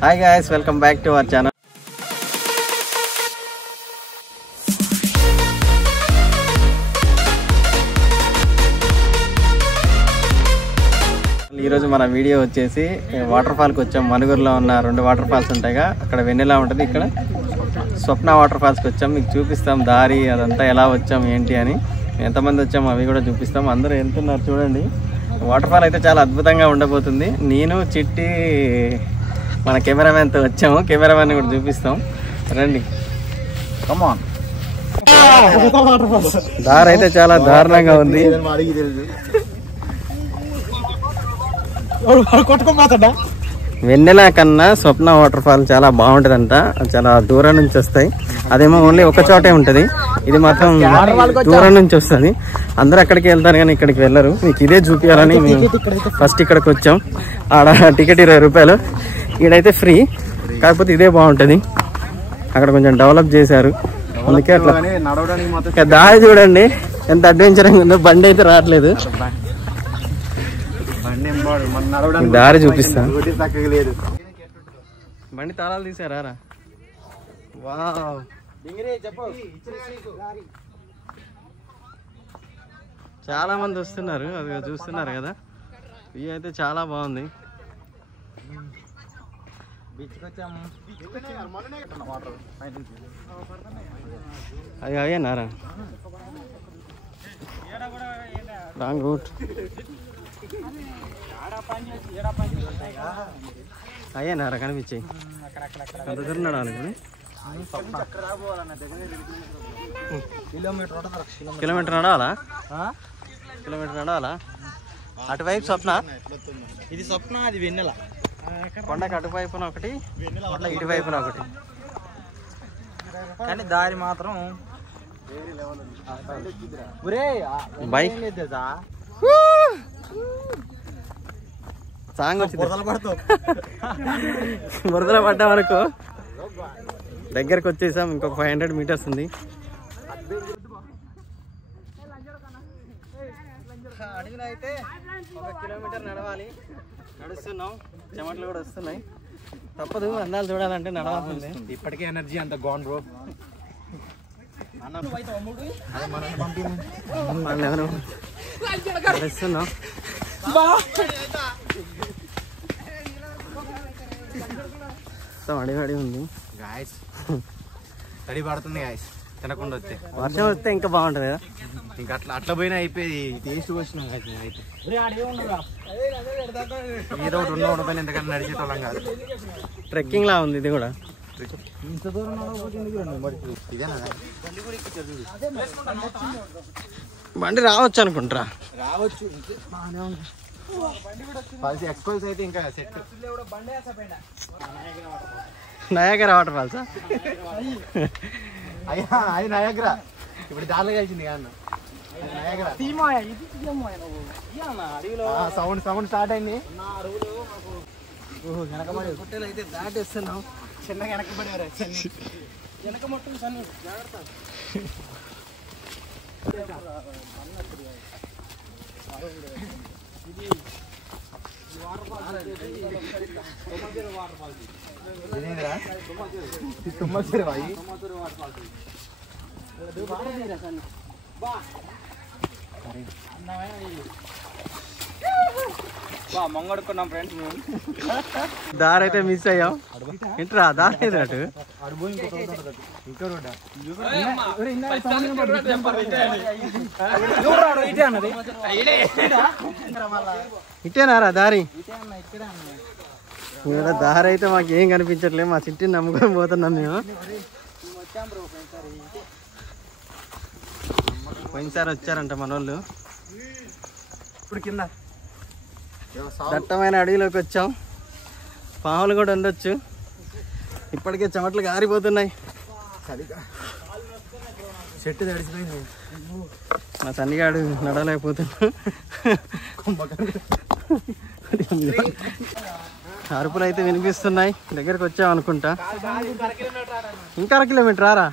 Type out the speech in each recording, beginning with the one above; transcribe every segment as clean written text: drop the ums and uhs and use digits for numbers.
Hi guys, welcome back to our channel. ఈరోజు మన video వచ్చేసి వాటర్ ఫాల్కి వచ్చాం. మనుగురులో ఉన్న 2 వాటర్ ఫాల్స్ ఉంటాయిగా, అక్కడ వెన్నెలా ఉంటుంది, ఇక్కడ స్వప్న వాటర్ ఫాల్స్కి వచ్చాం. మీకు చూపిస్తాం దారి అదంతా ఎలా వచ్చాం ఏంటి అని, ఎంతమంది వచ్చాము అవి కూడా చూపిస్తాం. అందరూ వెళ్తున్నారు చూడండి. వాటర్ ఫాల్ అయితే చాలా అద్భుతంగా ఉండబోతుంది. నేను చిట్టి మన కెమెరామెన్తో వచ్చాము, కెమెరామెన్ కూడా చూపిస్తాం రండి. దారి అయితే చాలా దారుణంగా ఉంది. వెన్నెల కన్నా స్వప్న వాటర్ ఫాల్ చాలా బాగుంటదంట. చాలా దూరం నుంచి వస్తాయి, అదేమో ఓన్లీ ఒక చోటే ఉంటది. ఇది మాత్రం దూరం నుంచి వస్తుంది. అందరూ అక్కడికి వెళ్తారు కానీ ఇక్కడికి వెళ్ళరు. మీకు ఇదే చూపించాలని మేము ఫస్ట్ ఇక్కడికి వచ్చాం. ఆడ టికెట్ 20 రూపాయలు, ఈడైతే ఫ్రీ. కాకపోతే ఇదే బాగుంటది, అక్కడ కొంచెం డెవలప్ చేశారు అందుకే అట్లా. దారి చూడండి ఎంత అడ్వెంచరింగ్ ఉందో. బండి అయితే రావట్లేదు, దారి చూపిస్తా. బండి తాళాలు తీసారా? వావ్, చాలా మంది వస్తున్నారు, అది చూస్తున్నారు కదా. వ్యూ అయితే చాలా బాగుంది. అది అయ్యానారా రాంగ్ రూట్. అయ్యానారా కనిపించాయి. అంత దూరం నడాలి ఇప్పుడు. కిలోమీటర్ నడాలా? కిలోమీటర్ నడాలా? అటువైపు స్వప్న, ఇది స్వప్న, అది వెన్నెల. కొండకి అటువైపున ఒకటి, ఇటువైపున ఒకటి, కానీ దారి మాత్రం సాంగ్ వచ్చి బురదలో పడ్డా వరకు దగ్గరకు వచ్చేసాం. ఇంకొక 500 మీటర్స్ ఉంది. అడవిలో అయితే 1 కిలోమీటర్ నడవాలి. నడుస్తున్నాం, చెమటలు కూడా వస్తున్నాయి. తప్పదు, అందాలు చూడాలంటే నడవాల్సిందే. ఇప్పటికే ఎనర్జీ అంత గోన్ బ్రో. నడుస్తున్నాం. అడిగి ఉంది గాయస్, తడి పడుతుంది గాయస్. తినకుండా వస్తే వర్షం వస్తే ఇంకా బాగుంటది కదా. ఇంకా అట్లా పోయినా అయిపోయి టేస్ట్ వచ్చినాం అయితే. ఏదో ఒకటి ఉండకపోయినా ఎంతకన్నా నడిచేటోళ్ళం కాదు. ట్రెక్కింగ్ లా ఉంది ఇది కూడా. బండి రావచ్చు అనుకుంటారా? రావచ్చు, ఎక్స్పోజ్ అయితే ఇంకా సెట్. Niagara water ఫాల్సా? అయ్యా అది నయాగరా, ఇప్పుడు దారిలో కలిసింది కాదు. సౌండ్ స్టార్ట్ అయింది. వెనకబడి గుట్టెలు అయితే దాటేస్తున్నాం. చిన్నగా వెనకబడేవారు, వెనక మొత్తం సన్ని జాగ్రత్త. మొంగడుకున్నాం ఫ్రెండ్స్ మేము. దారి అయితే మిస్ అయ్యాం. ఏంట్రా దారి అయితే అటు ఇటేనారా దారి? దారి అయితే మాకు ఏం కనిపించట్లేదు. మా చిట్టిని నమ్ముకొని పోతున్నాం మేము. పోయినసారి వచ్చారంట మన వాళ్ళు. ఇప్పుడు కింద దట్టమైన అడవిలోకి వచ్చాం. పాములు కూడా ఉండొచ్చు. ఇప్పటికే చెమటలు గారిపోతున్నాయి. చెట్టు తడిసిపోయింది. మా సన్నిగాడు నడవలేకపోతున్నా. అరుపులు అయితే వినిపిస్తున్నాయి. దగ్గరకు వచ్చాం అనుకుంటా. ఇంకా 1 కిలోమీటర్ రా.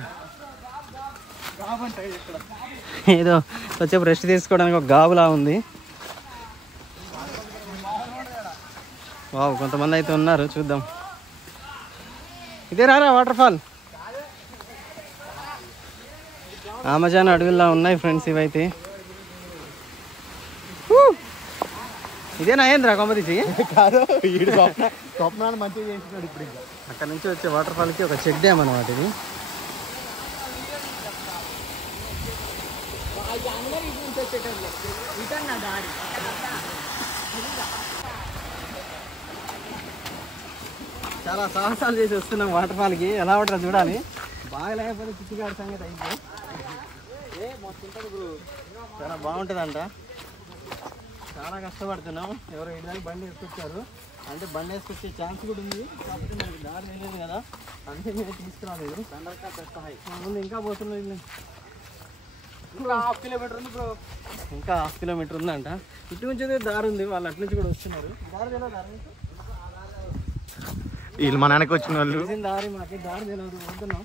ఏదో వచ్చేపు రెస్ట్ తీసుకోవడానికి ఒక గాబులా ఉంది. వావ్, కొంతమంది అయితే ఉన్నారు, చూద్దాం. ఇదే రారా వాటర్ ఫాల్. అమెజాన్ అడవుల్లో ఉన్నాయి ఫ్రెండ్స్ ఇవైతే. ఇదేనా ఏంద్రా కొంపతీసి? కాదు, స్వప్నాన్ని మంచిగా చేసినాడు ఇప్పుడు. ఇంకా అక్కడ నుంచి వచ్చే వాటర్ ఫాల్కి ఒక చెక్ డ్యామ్ అన్నమాట ఇది. చాలా సాహసాలు చేసి వస్తున్నాం వాటర్ ఫాల్కి. ఎలా ఉంటారో చూడాలి. బాగా లేకపోతే పిచ్చిగాడి సంగతి అయితే చాలా బాగుంటుందంట. చాలా కష్టపడుతున్నాం. ఎవరో ఇళ్ళకి బండి వేసుకొచ్చారు అంటే బండి వేసుకొచ్చే ఛాన్స్ కూడా ఉంది. కాకపోతే మనకి దారి లేదు కదా, అందుకే నేను తీసుకురాలేదు. ముందు ఇంకా పోతున్నాం. ఇంకా 1/2 కిలోమీటర్ ఉంది బ్రో. ఇంకా 1/2 కిలోమీటర్ ఉందంట. ఇటు నుంచి దారి ఉంది, వాళ్ళు అటు నుంచి కూడా వస్తున్నారు. దారి తెలియదు, వీళ్ళు మన వెనక వచ్చిన వాళ్ళు. దారి మాకు దారి తెలియదు, పోతున్నాం.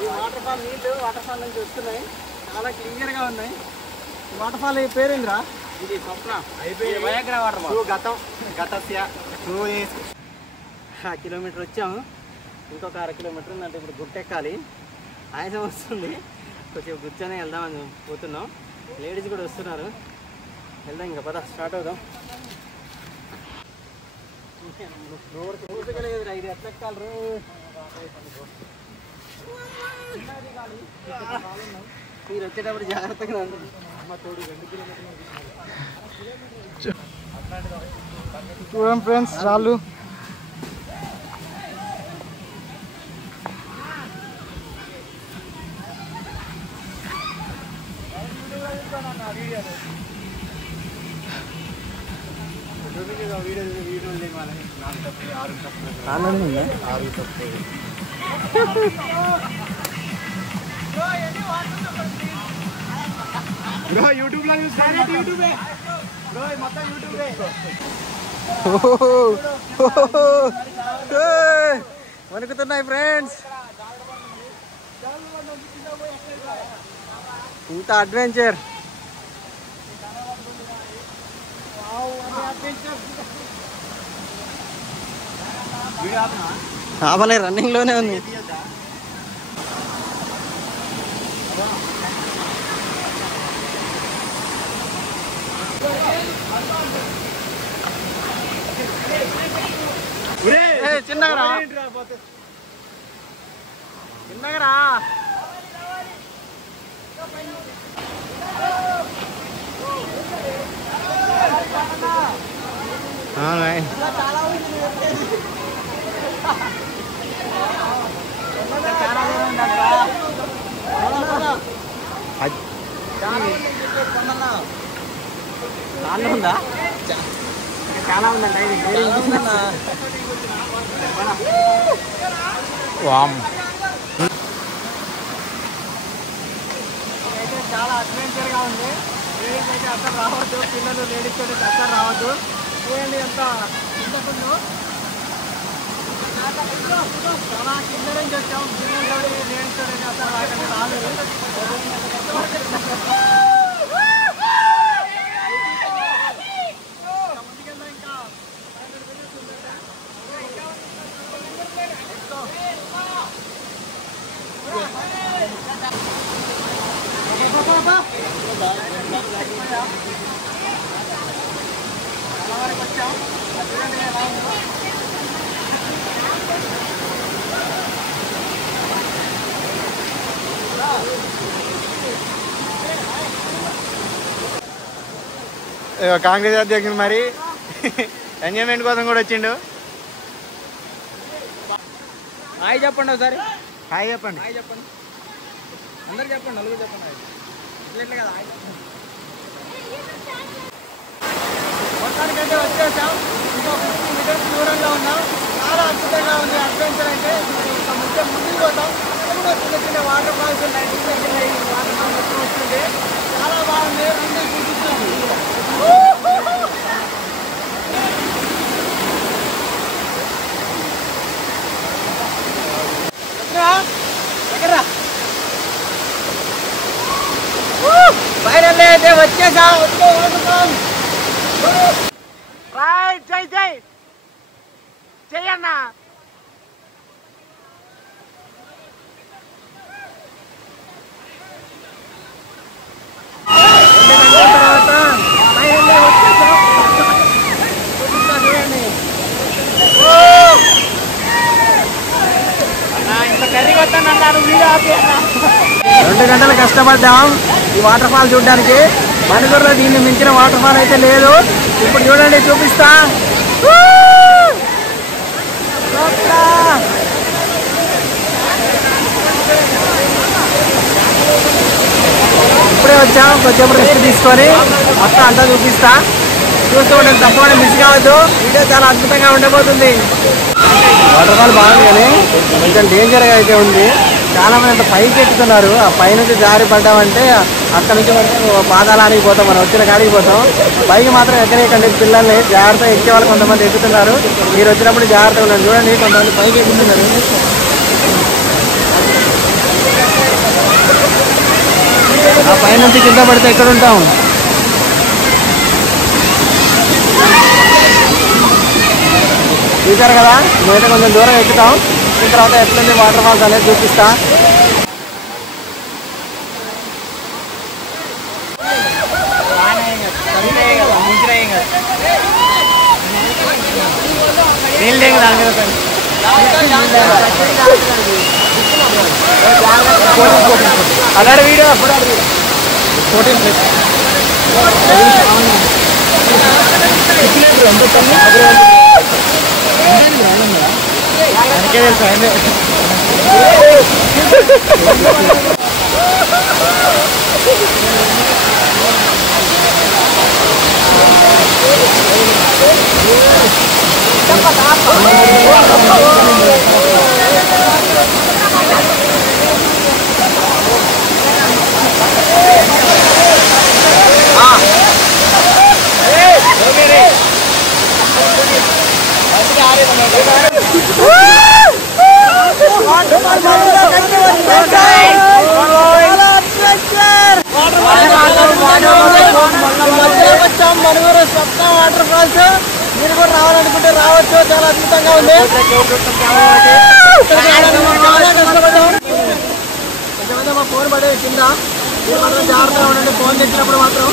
ఈ వాటర్ ఫాల్ నీళ్ళు వాటర్ ఫాల్ నుంచి వస్తున్నాయి, చాలా క్లియర్గా ఉన్నాయి. వాటర్ ఫాల్ పేరేంద్రా? ఇది స్వప్న వాటర్ ఫాల్. కిలోమీటర్ వచ్చాము, ఇంకొక 1/2 కిలోమీటర్ ఉందంటే ఇప్పుడు గుట్టెక్కాలి. ఆయాసం వస్తుంది, కొంచెం కూర్చొని వెళ్దామని పోతున్నాం. లేడీస్ కూడా వస్తున్నారు, వెళ్దాం. ఇంకా పద స్టార్ట్ అవుదాం. ఇది ఎట్లా ఎక్కాలి? మీరు వచ్చేటప్పుడు జాగ్రత్తగా ఉంటుంది. చూడండి ఫ్రెండ్స్, రాళ్ళు. యూట్యూబ్ లో యూట్యూబే మొత్తం యూట్యూబే. వణుకుతున్నాయి ఫ్రెండ్స్. ఇంత అడ్వెంచర్ ఆపలే, రన్నింగ్ లోనే ఉంది. చిన్నగరా చిన్నగరా. చాలా ఉందా? చాలా ఉందంట. ఇదైతే చాలా అడ్వెంచర్గా ఉంది. లేడీస్ అయితే అసలు రావద్దు, పిల్లలు లేడీస్ అయితే అసలు రావద్దు. చూడండి ఎంత ఉందో. చాలా కింద నుంచి వచ్చాం. పిల్లలు లేడీస్ అయితే అసలు రాలేదు. కాంగ్రెస్ అధ్యక్షుడు మరి ఎంజాయ్మెంట్ కోసం కూడా వచ్చిండు. హాయ్ చెప్పండి ఒకసారి. హాయ్ చెప్పండి. హాయ్ చెప్పండి, అందరు చెప్పండి, నలుగురు చెప్పండి. ఇట్లే కదా. మొత్తానికైతే వచ్చేసాం. ఇంకో 50 మీటర్స్ దూరంలో ఉన్నాం. చాలా అద్భుతంగా ఉంది అడ్వెంచర్ అయితే. ఇంకా ముందుకు పోతాం. చిన్న చిన్న వాటర్ ఫాల్స్ ఉన్నాయి. వాటర్ ఫాల్స్ వస్తుంది, చాలా బాగుంది. దగ్గర రెండు గంటలు కష్టపడ్డాం ఈ వాటర్ ఫాల్ చూడడానికి. మణిపూర్లో దీన్ని మించిన వాటర్ ఫాల్ అయితే లేదు. ఇప్పుడు చూడండి, చూపిస్తా. ఇప్పుడే వచ్చాం, కొంచెం రెస్ట్ తీసుకొని మొత్తం అంతా చూపిస్తా. చూస్తూ ఉండండి, తప్పకుండా మిస్ కావద్దు. వీడియో చాలా అద్భుతంగా ఉండబోతుంది. వాటర్ ఫాల్ బాగుంది కానీ కొంచెం డేంజర్గా అయితే ఉంది. చాలా మంది అంత పైకి ఎక్కుతున్నారు. ఆ పై నుంచి జారి పడ్డామంటే అక్కడ నుంచి మనం పాదాలానికి పోతాం, మనం వచ్చిన కాడికి పోతాం. పైకి మాత్రం ఎక్కడెక్కండి, పిల్లల్ని జాగ్రత్తగా ఎక్కే వాళ్ళు కొంతమంది ఎక్కుతున్నారు. మీరు వచ్చినప్పుడు జాగ్రత్తగా ఉన్నారు. చూడండి, కొంతమంది పైకి ఎక్కుతున్నారు. ఆ పై నుంచి కింద పడితే ఎక్కడ ఉంటాం? చూసారు కదా, మేమైతే కొంచెం దూరం ఎక్కుతాం. దీని తర్వాత ఎట్లుంది వాటర్ ఫాల్స్ అనేది చూపిస్తా. అక్కడ వీడియో 14 మణిపూర్ స్వప్న వాటర్ ఫాల్స్. మీరు కూడా రావాలనుకుంటే రావచ్చు, చాలా అద్భుతంగా ఉంది. చాలా కష్టపడ్డాం. కొంచెం మా ఫోన్ పడే కింద. మీరు మాత్రం జాగ్రత్తగా ఉండండి, ఫోన్ తెచ్చినప్పుడు మాత్రం.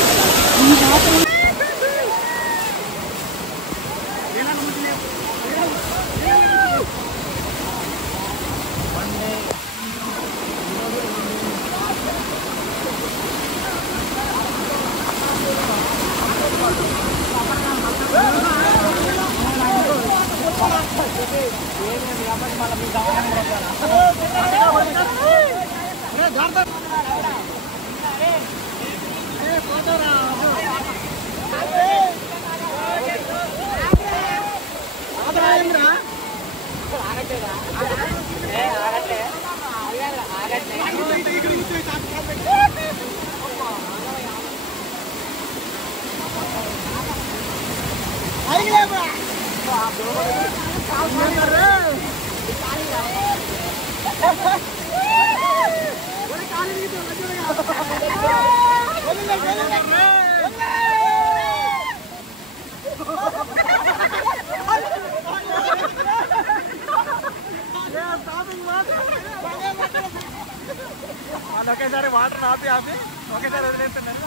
ఒకేసారి వాటర్ ఆపి ఒకేసారి వదిలేస్తున్నాను.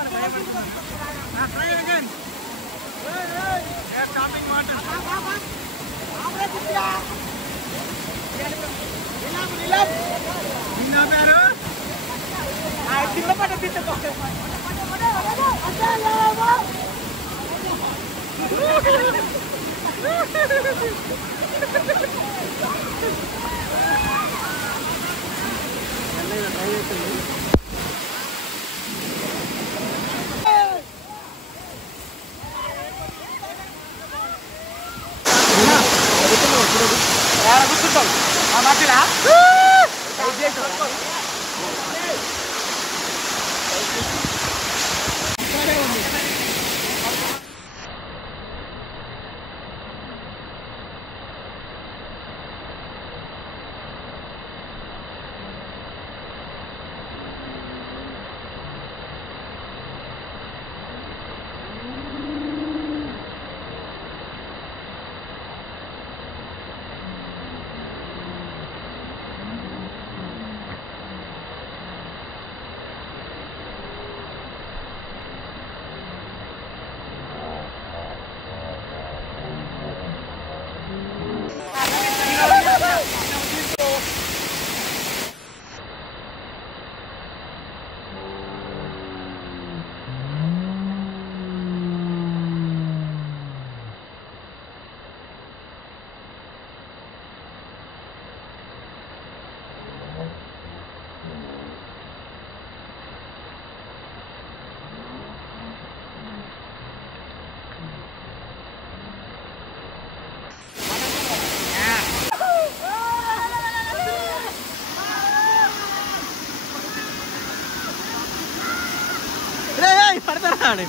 రాని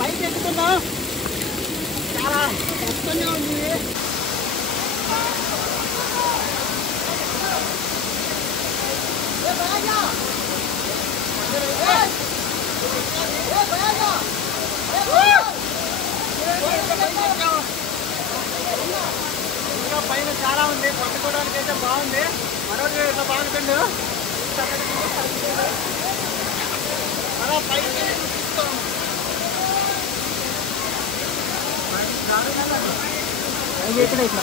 పైకి ఎక్కుతున్నా చాలా కష్టంగా ఉంది. ఇంకా పైన చాలా ఉంది, పట్టుకోవడానికి అయితే బాగుంది. మరొక ఇట్లా బాగుంటుండు అలా పైకి చూస్తాం. ఇట్లా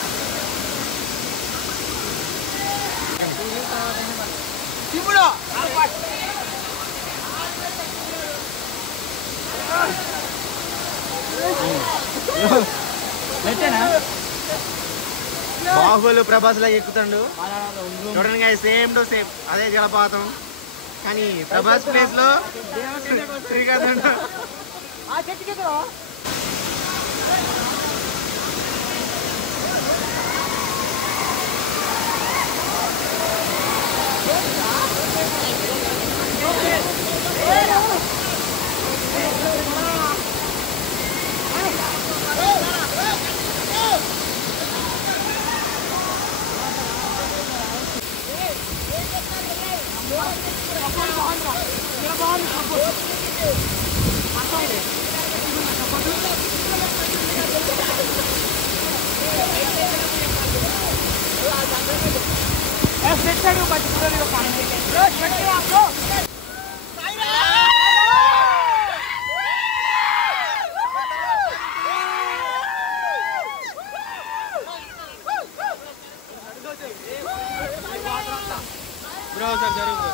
ఇప్పుడు బాహుబలి ప్రభాస్ లాగా ఎక్కుతాడు చూడండి. సేమ్ టు సేమ్ అదే జలపాతం, కానీ ప్రభాస్ ప్లేస్ లో శ్రీకాంత్. బ్రో సార్ జరుగు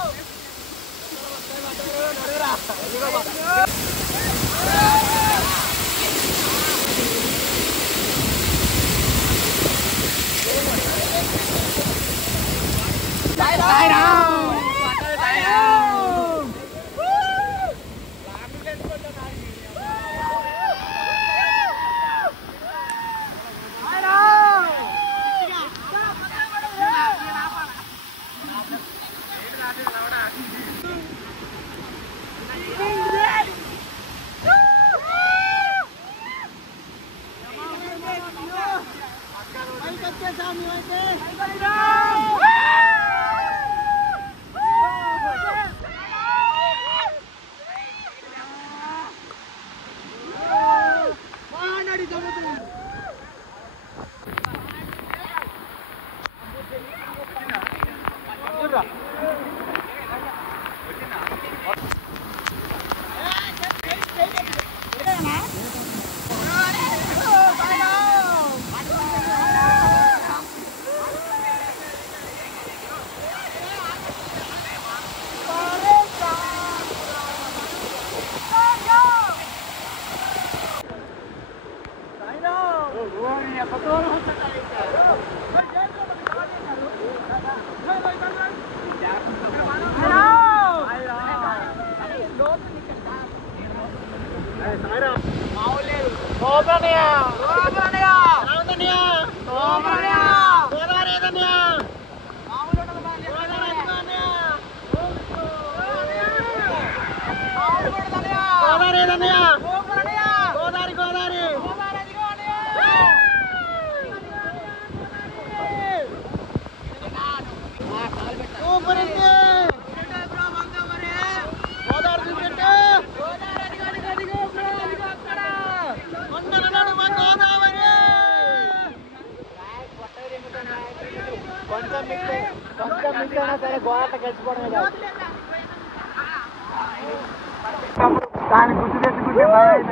దాని గుర్తు తెచ్చుకుంటే భయం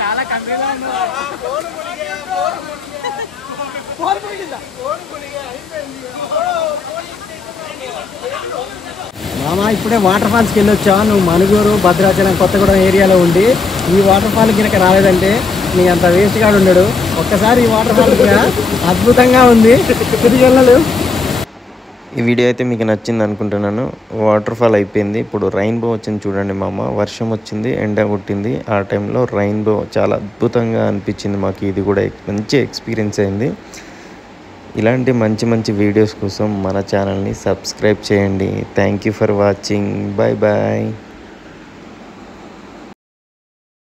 చాలా కంట్రీలో మామ ఇప్పుడే వాటర్ ఫాల్స్కి వెళ్ళొచ్చా. నువ్వు మనుగూరు, భద్రాచలం, కొత్తగూడెం ఏరియాలో ఉండి ఈ వాటర్ ఫాల్ కింద రాలేదంటే నీ అంత వేస్ట్గా ఉండడు. ఒక్కసారి ఈ వాటర్ ఫాల్ అద్భుతంగా ఉంది, తిరిగి వెళ్ళలేవు. ఈ వీడియో అయితే మీకు నచ్చింది అనుకుంటున్నాను. వాటర్ ఫాల్ అయిపోయింది, ఇప్పుడు రెయిన్బో వచ్చింది చూడండి మామ. వర్షం వచ్చింది, ఎండ కొట్టింది, ఆ టైంలో రెయిన్బో చాలా అద్భుతంగా అనిపించింది మాకు. ఇది కూడా మంచి ఎక్స్పీరియన్స్ అయింది. ఇలాంటి మంచి మంచి వీడియోస్ కోసం మన ఛానల్ని సబ్స్క్రైబ్ చేయండి. Thank you for watching. Bye bye.